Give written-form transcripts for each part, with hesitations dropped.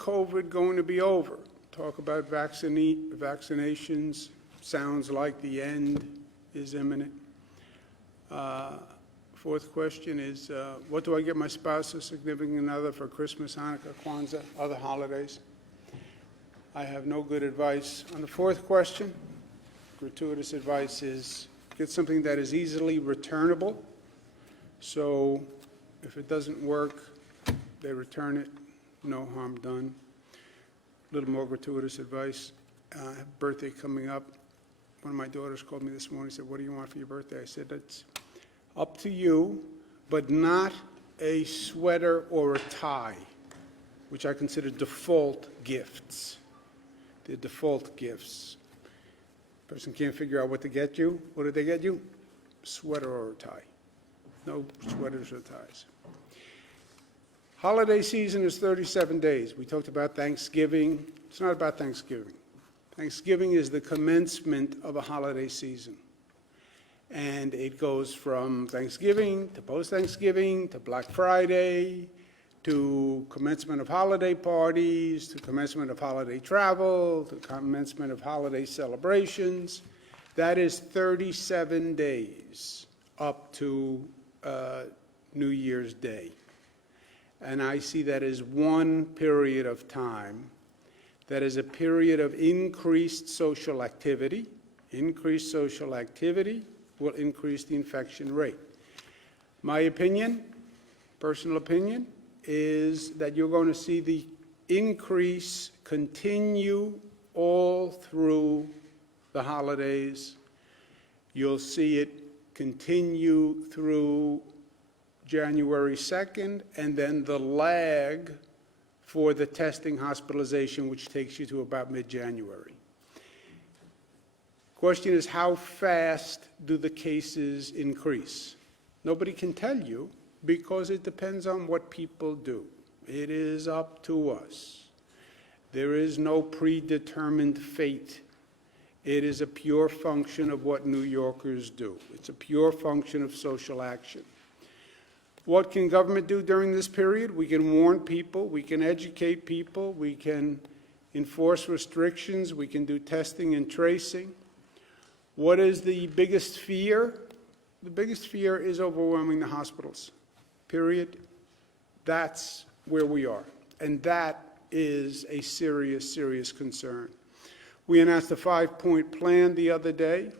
COVID going to be over? Talk about vaccinations. Sounds like the end is imminent. Fourth question is, what do I get my spouse or significant other for Christmas, Hanukkah, Kwanzaa, other holidays? I have no good advice. On the fourth question, gratuitous advice is get something that is easily returnable. So if it doesn't work, they return it, no harm done. A little more gratuitous advice. I have a birthday coming up. One of my daughters called me this morning and said, what do you want for your birthday? I said, it's up to you, but not a sweater or a tie, which I consider default gifts. They're default gifts. Person can't figure out what to get you. What did they get you? Sweater or a tie. No sweaters or ties. Holiday season is 37 days. We talked about Thanksgiving. It's not about Thanksgiving. Thanksgiving is the commencement of a holiday season. And it goes from Thanksgiving to post-Thanksgiving to Black Friday to commencement of holiday parties, to commencement of holiday travel, to commencement of holiday celebrations. That is 37 days up to New Year's Day. And I see that as one period of time that is a period of increased social activity. Increased social activity will increase the infection rate. My opinion, personal opinion, is that you're going to see the increase continue all through the holidays. You'll see it continue through January 2nd, and then the lag for the testing hospitalization, which takes you to about mid-January. Question is, how fast do the cases increase? Nobody can tell you because it depends on what people do. It is up to us. There is no predetermined fate. It is a pure function of what New Yorkers do. It's a pure function of social action. What can government do during this period? We can warn people, we can educate people, we can enforce restrictions, we can do testing and tracing. What is the biggest fear? The biggest fear is overwhelming the hospitals, period. That's where we are, and that is a serious, serious concern. We announced a 5-point plan the other day.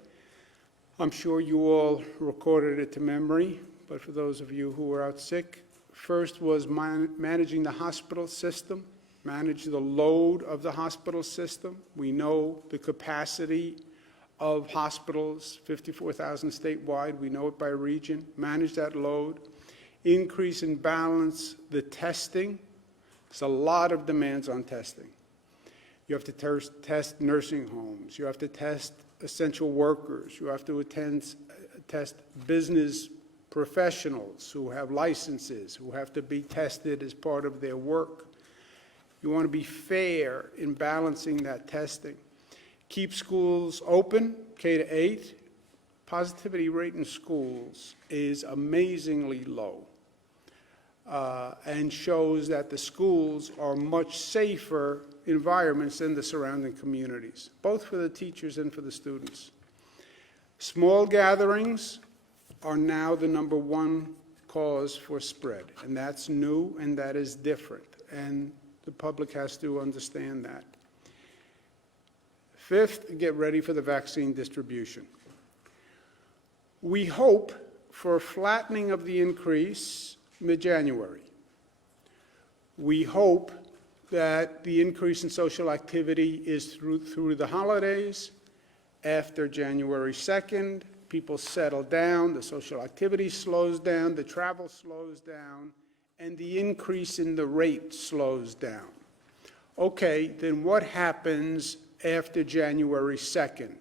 I'm sure you all recorded it to memory, but for those of you who were out sick, first was managing the hospital system, manage the load of the hospital system. We know the capacity of hospitals, 54,000 statewide, we know it by region, manage that load, increase and balance the testing. There's a lot of demands on testing. You have to test nursing homes, you have to test essential workers, you have to test business professionals who have licenses, who have to be tested as part of their work. You want to be fair in balancing that testing. Keep schools open, K-8. Positivity rate in schools is amazingly low and shows that the schools are much safer environments than the surrounding communities, both for the teachers and for the students. Small gatherings are now the #1 cause for spread, and that's new and that is different, and the public has to understand that. Fifth, get ready for the vaccine distribution. We hope for a flattening of the increase mid-January. We hope that the increase in social activity is through the holidays. After January 2nd, people settle down, the social activity slows down, the travel slows down, and the increase in the rate slows down. Okay, then what happens after January 2nd?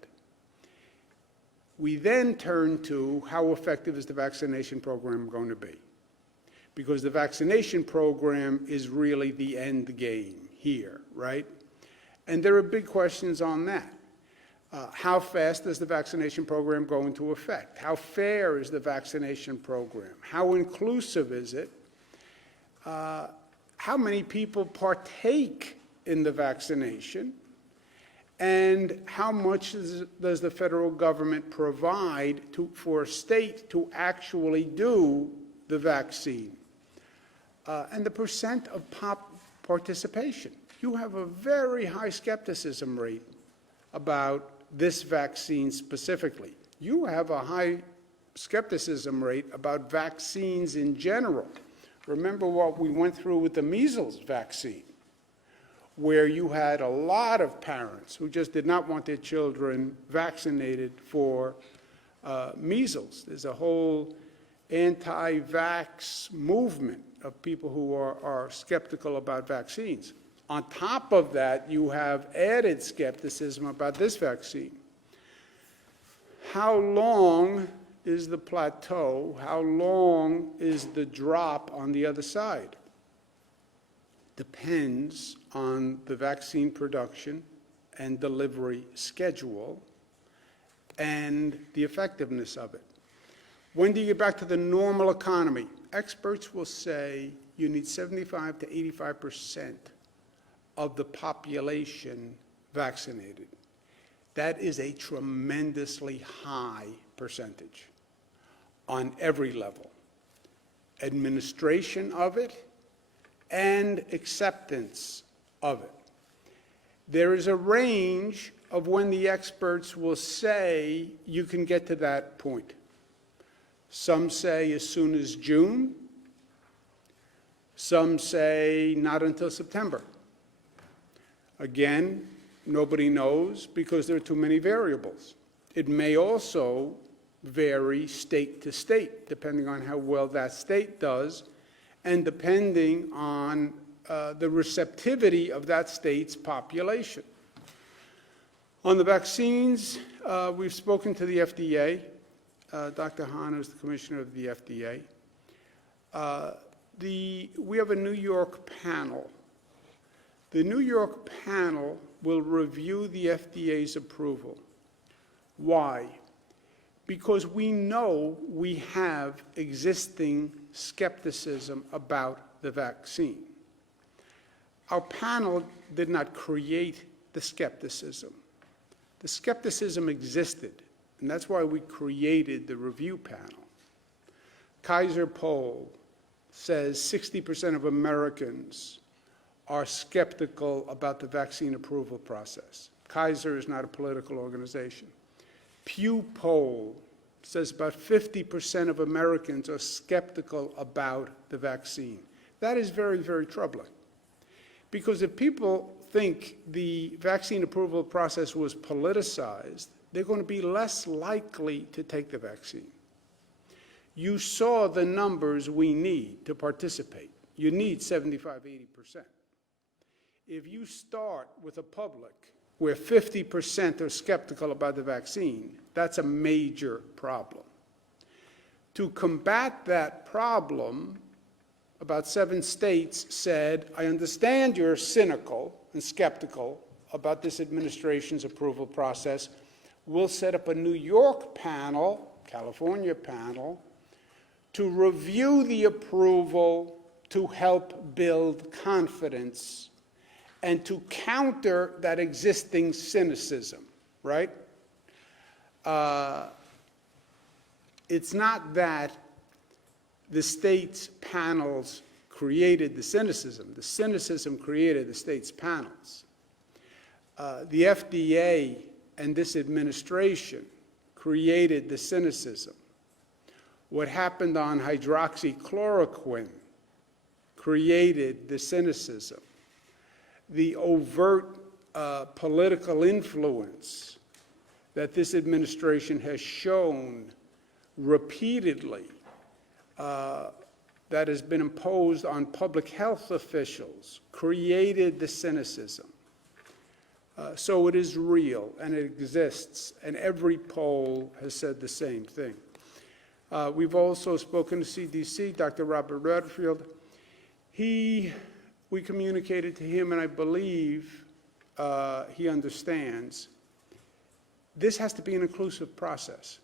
We then turn to how effective is the vaccination program going to be? Because the vaccination program is really the end game here, right? And there are big questions on that. How fast does the vaccination program go into effect? How fair is the vaccination program? How inclusive is it? how many people partake in the vaccination, and how much does the federal government provide for a state to actually do the vaccine, and the percent of participation. You have a very high skepticism rate about this vaccine specifically. You have a high skepticism rate about vaccines in general. Remember what we went through with the measles vaccine, where you had a lot of parents who just did not want their children vaccinated for measles. There's a whole anti-vax movement of people who are skeptical about vaccines. On top of that, you have added skepticism about this vaccine. How long is the plateau? How long is the drop on the other side? Depends on the vaccine production and delivery schedule and the effectiveness of it. When do you get back to the normal economy? Experts will say you need 75 to 85% of the population vaccinated. That is a tremendously high percentage on every level. Administration of it and acceptance of it. There is a range of when the experts will say you can get to that point. Some say as soon as June. Some say not until September. Again, nobody knows because there are too many variables. It may also vary state to state, depending on how well that state does, and depending on the receptivity of that state's population. On the vaccines, we've spoken to the FDA. Dr. Hahn is the commissioner of the FDA. We have a New York panel. The New York panel will review the FDA's approval. Why? Because we know we have existing skepticism about the vaccine. Our panel did not create the skepticism. The skepticism existed, and that's why we created the review panel. Kaiser poll says 60% of Americans are skeptical about the vaccine approval process. Kaiser is not a political organization. Pew poll says about 50% of Americans are skeptical about the vaccine. That is very, very troubling. Because if people think the vaccine approval process was politicized, they're going to be less likely to take the vaccine. You saw the numbers we need to participate. You need 75, 80%. If you start with a public where 50% are skeptical about the vaccine, that's a major problem. To combat that problem, about 7 states said, I understand you're cynical and skeptical about this administration's approval process. We'll set up a New York panel, California panel, to review the approval to help build confidence and to counter that existing cynicism, right? It's not that the state's panels created the cynicism created the state's panels. The FDA and this administration created the cynicism. What happened on hydroxychloroquine created the cynicism. The overt political influence that this administration has shown repeatedly that has been imposed on public health officials created the cynicism. So it is real and it exists, and every poll has said the same thing. We've also spoken to CDC, Dr. Robert Redfield. We communicated to him, and I believe he understands, this has to be an inclusive process.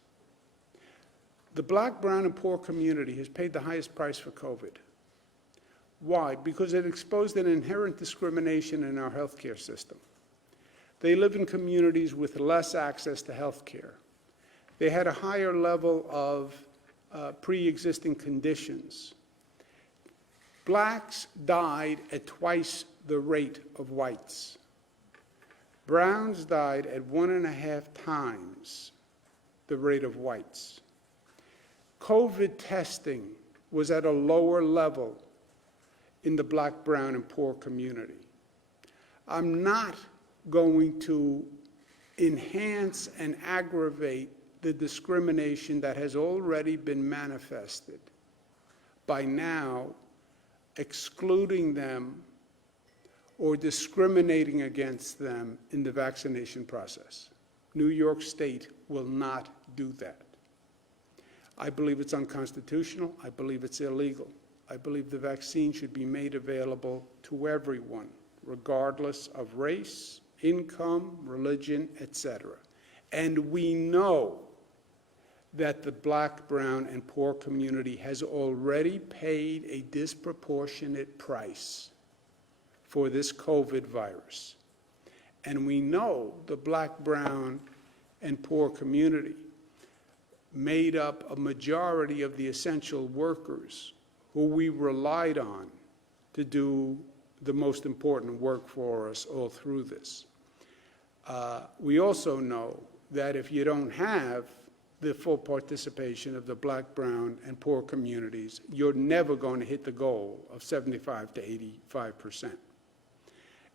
The Black, brown, and poor community has paid the highest price for COVID. Why? Because it exposed an inherent discrimination in our healthcare system. They live in communities with less access to healthcare. They had a higher level of pre-existing conditions. Blacks died at twice the rate of whites. Browns died at 1.5 times the rate of whites. COVID testing was at a lower level in the black, brown, and poor community. I'm not going to enhance and aggravate the discrimination that has already been manifested by now excluding them or discriminating against them in the vaccination process. New York State will not do that. I believe it's unconstitutional. I believe it's illegal. I believe the vaccine should be made available to everyone, regardless of race, income, religion, etc. And we know that the black, brown, and poor community has already paid a disproportionate price for this COVID virus. And we know the black, brown, and poor community made up a majority of the essential workers who we relied on to do the most important work for us all through this. We also know that if you don't have the full participation of the black, brown, and poor communities, you're never going to hit the goal of 75 to 85%.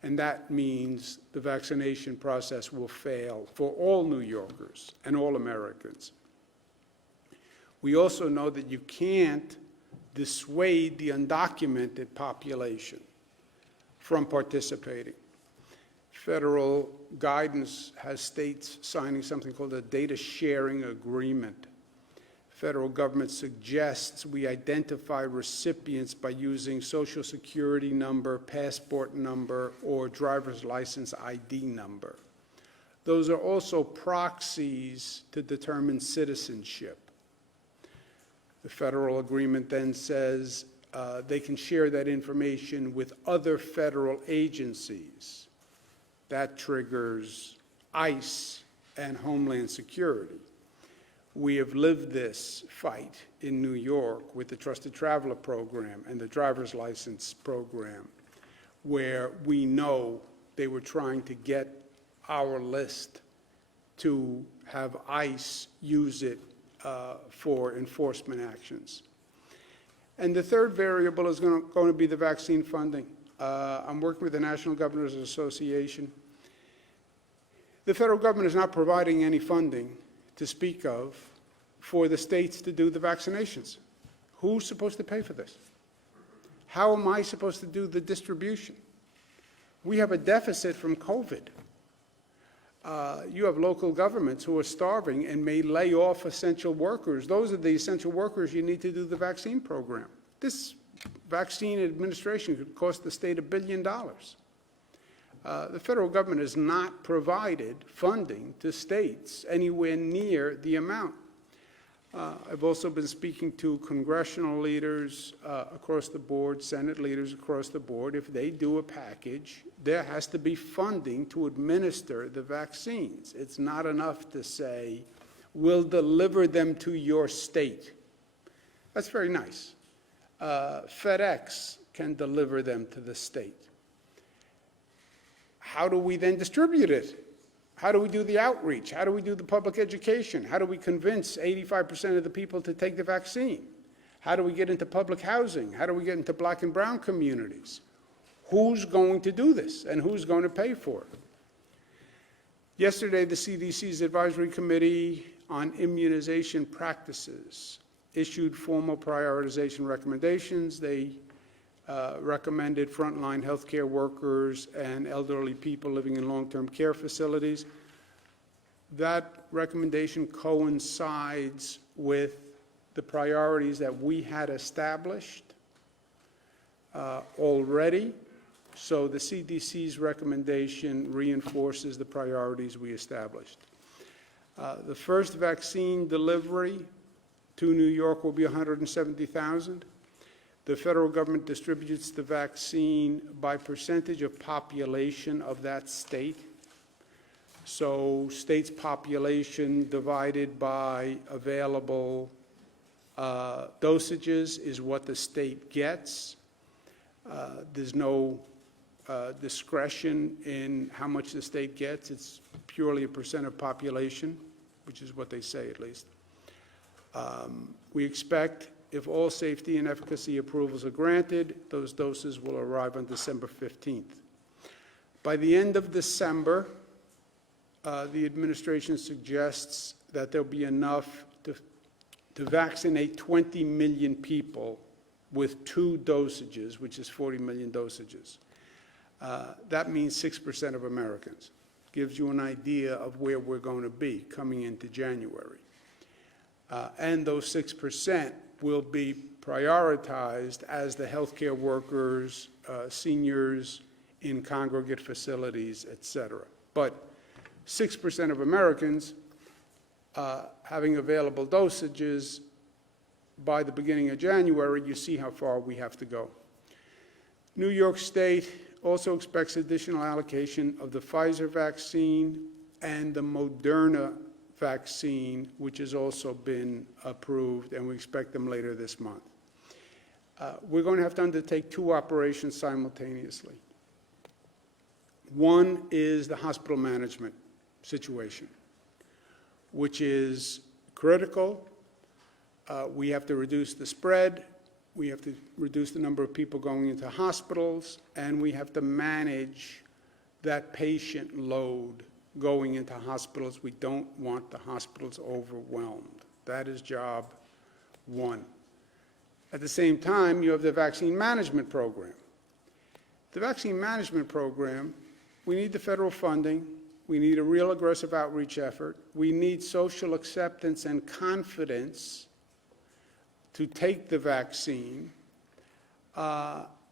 And that means the vaccination process will fail for all New Yorkers and all Americans. We also know that you can't dissuade the undocumented population from participating. Federal guidance has states signing something called a data sharing agreement. Federal government suggests we identify recipients by using Social Security number, passport number, or driver's license ID number. Those are also proxies to determine citizenship. The federal agreement then says they can share that information with other federal agencies. That triggers ICE and Homeland Security. We have lived this fight in New York with the Trusted Traveler Program and the driver's license program, where we know they were trying to get our list to have ICE use it for enforcement actions. And the third variable is going to be the vaccine funding. I'm working with the National Governors Association. The federal government is not providing any funding to speak of for the states to do the vaccinations. Who's supposed to pay for this? How am I supposed to do the distribution? We have a deficit from COVID. You have local governments who are starving and may lay off essential workers. Those are the essential workers you need to do the vaccine program. This vaccine administration could cost the state $1 billion. The federal government has not provided funding to states anywhere near the amount. I've also been speaking to congressional leaders across the board, Senate leaders across the board. If they do a package, there has to be funding to administer the vaccines. It's not enough to say, we'll deliver them to your state. That's very nice. FedEx can deliver them to the state. How do we then distribute it? How do we do the outreach? How do we do the public education? How do we convince 85% of the people to take the vaccine? How do we get into public housing? How do we get into black and brown communities? Who's going to do this and who's going to pay for it? Yesterday, the CDC's Advisory Committee on Immunization Practices issued formal prioritization recommendations. They recommended frontline healthcare workers and elderly people living in long-term care facilities. That recommendation coincides with the priorities that we had established already. So the CDC's recommendation reinforces the priorities we established. The first vaccine delivery to New York will be 170,000. The federal government distributes the vaccine by percentage of population of that state. So state's population divided by available dosages is what the state gets. There's no discretion in how much the state gets. It's purely a percent of population, which is what they say at least. We expect, if all safety and efficacy approvals are granted, those doses will arrive on December 15th. By the end of December, the administration suggests that there'll be enough to vaccinate 20 million people with 2 dosages, which is 40 million dosages. That means 6% of Americans. Gives you an idea of where we're going to be coming into January. And those 6% will be prioritized as the healthcare workers, seniors in congregate facilities, et cetera. But 6% of Americans having available dosages by the beginning of January, you see how far we have to go. New York State also expects additional allocation of the Pfizer vaccine and the Moderna vaccine, which has also been approved, and we expect them later this month. We're going to have to undertake 2 operations simultaneously. One is the hospital management situation, which is critical. We have to reduce the spread, we have to reduce the number of people going into hospitals, and we have to manage that patient load going into hospitals. We don't want the hospitals overwhelmed. That is job 1. At the same time, you have the vaccine management program. The vaccine management program, we need the federal funding. We need a real aggressive outreach effort. We need social acceptance and confidence to take the vaccine.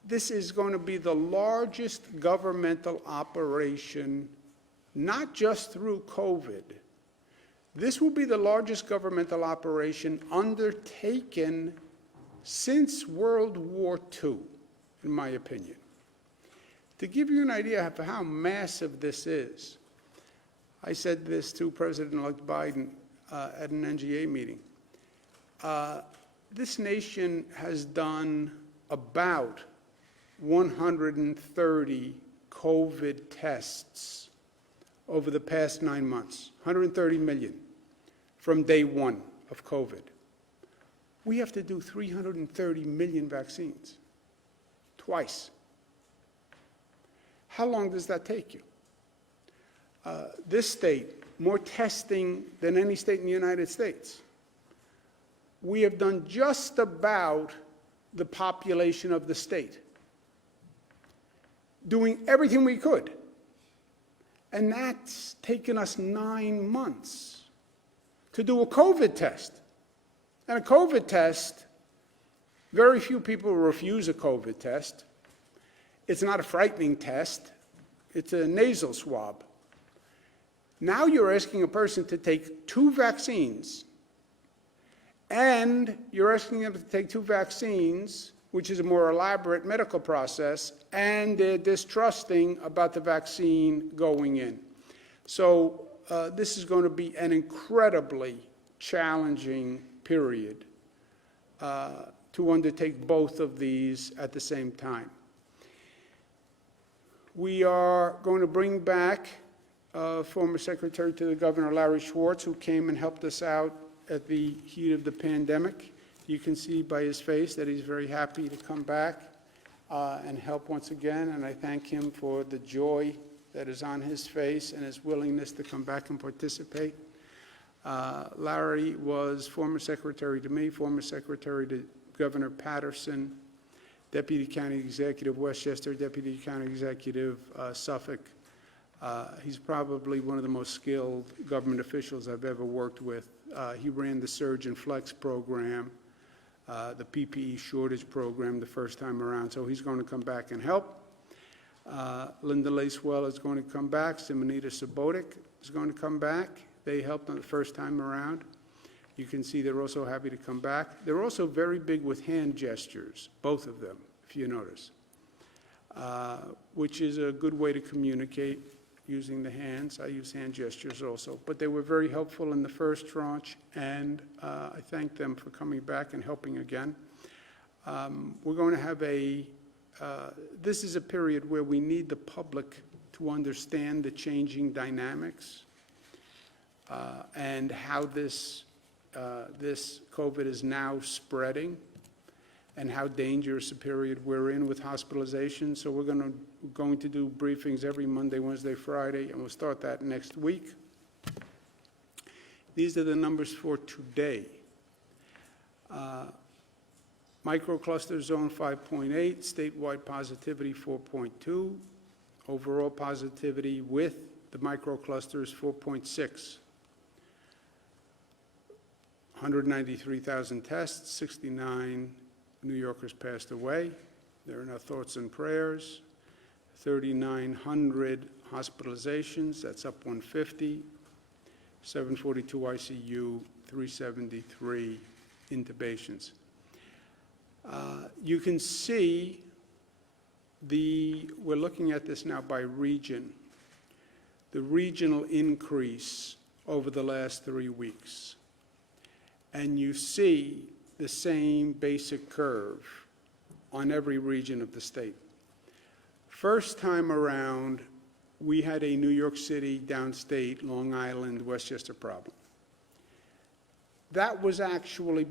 This is going to be the largest governmental operation, not just through COVID. This will be the largest governmental operation undertaken since World War II, in my opinion. To give you an idea of how massive this is, I said this to President-elect Biden at an NGA meeting. This nation has done about 130 COVID tests over the past 9 months, 130 million from day 1 of COVID. We have to do 330 million vaccines, twice. How long does that take you? This state, more testing than any state in the United States. We have done just about the population of the state, doing everything we could. And that's taken us 9 months to do a COVID test. And a COVID test, very few people refuse a COVID test. It's not a frightening test. It's a nasal swab. Now you're asking a person to take 2 vaccines, and you're asking them to take 2 vaccines, which is a more elaborate medical process, and they're distrusting about the vaccine going in. So this is going to be an incredibly challenging period to undertake both of these at the same time. We are going to bring back former Secretary to the Governor, Larry Schwartz, who came and helped us out at the heat of the pandemic. You can see by his face that he's very happy to come back and help once again, and I thank him for the joy that is on his face and his willingness to come back and participate. Larry was former secretary to me, former secretary to Governor Patterson, Deputy County Executive Westchester, Deputy County Executive Suffolk. He's probably one of the most skilled government officials I've ever worked with. He ran the Surge and Flex program, the PPE shortage program the first time around, so he's going to come back and help. Linda Lacewell is going to come back. Simonita Sabotic is going to come back. They helped on the first time around. You can see they're also happy to come back. They're also very big with hand gestures, both of them, if you notice, which is a good way to communicate using the hands. I use hand gestures also. But they were very helpful in the first tranche, and I thank them for coming back and helping again. We're going to have this is a period where we need the public to understand the changing dynamics and how this COVID is now spreading and how dangerous a period we're in with hospitalization. So we're going to do briefings every Monday, Wednesday, Friday, and we'll start that next week. These are the numbers for today. Microcluster zone 5.8, statewide positivity 4.2, overall positivity with the microclusters 4.6. 193,000 tests, 69 New Yorkers passed away. They're in our thoughts and prayers. 3,900 hospitalizations, that's up 150. 742 ICU, 373 intubations. You can see we're looking at this now by region, the regional increase over the last 3 weeks. And you see the same basic curve on every region of the state. First time around, we had a New York City, downstate, Long Island, Westchester problem. That was actually